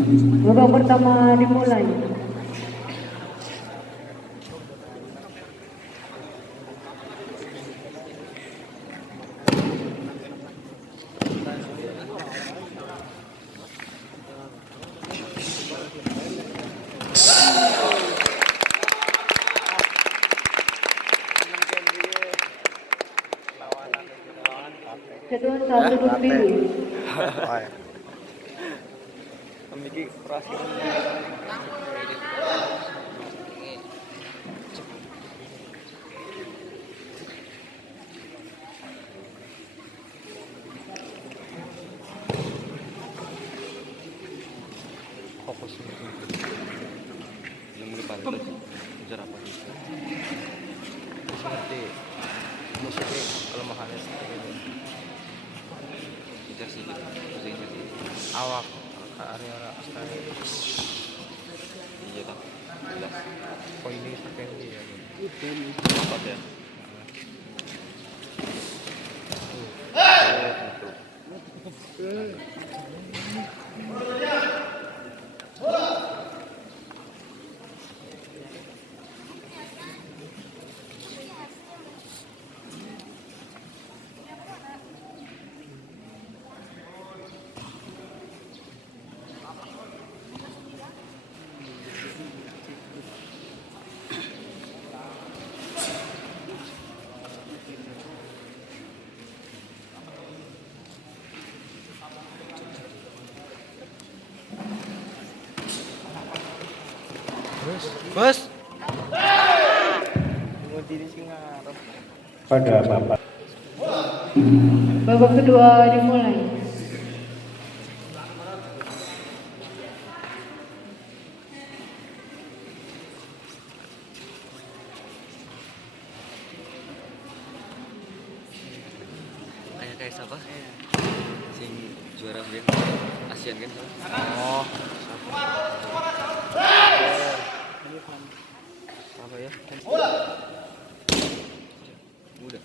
Babak pertama dimulai. Kedua satu dulu. Memiliki operasi. Fokus belum dibantu kejar apa seperti musiknya kelemahannya seperti ini kejar sih awak ke area sekali iya tak jelas poinnya sampai dia apa ya Bos. Mau diri singarep. Pada Bapak. Babak kedua dimulai. Kayak siapa? Sing juara game Asian Games. Oh. Apa ya? Udah.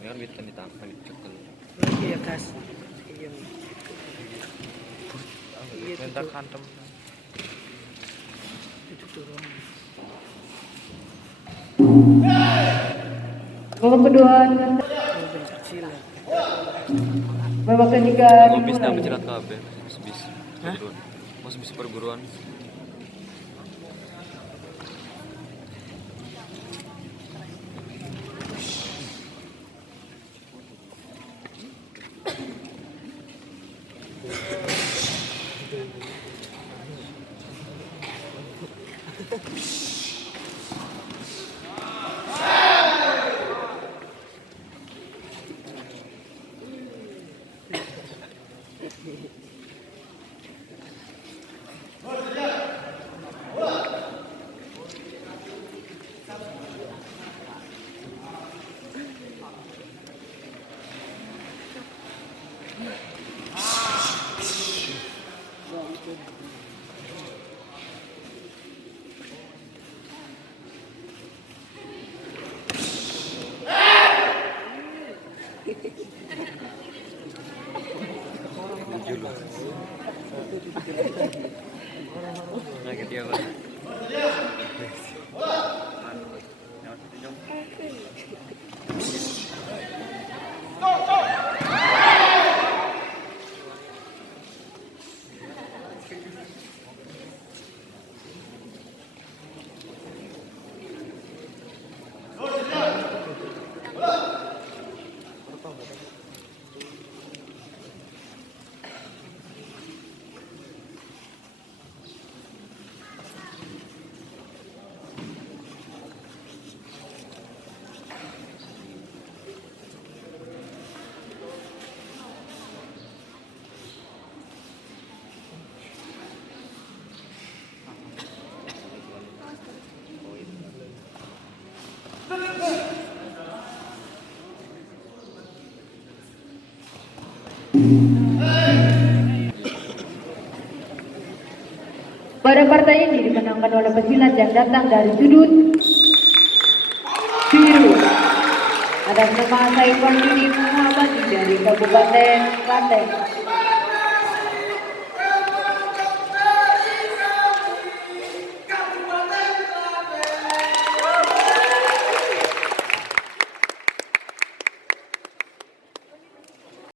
Ya kan ditambah dicekel. Iya kas. Iya. Minta kantem. Itu turun. Babak kedua. Kecil. Babak ketiga Habis dah dimulai. mencerat kabeh. Bis. Hah? Mas bis perguruan. Lagi dia Pak. Pada partai ini dimenangkan oleh pesilat yang datang dari sudut biru. Atas nama Saiful Dini Muhammad dari Kabupaten Klaten.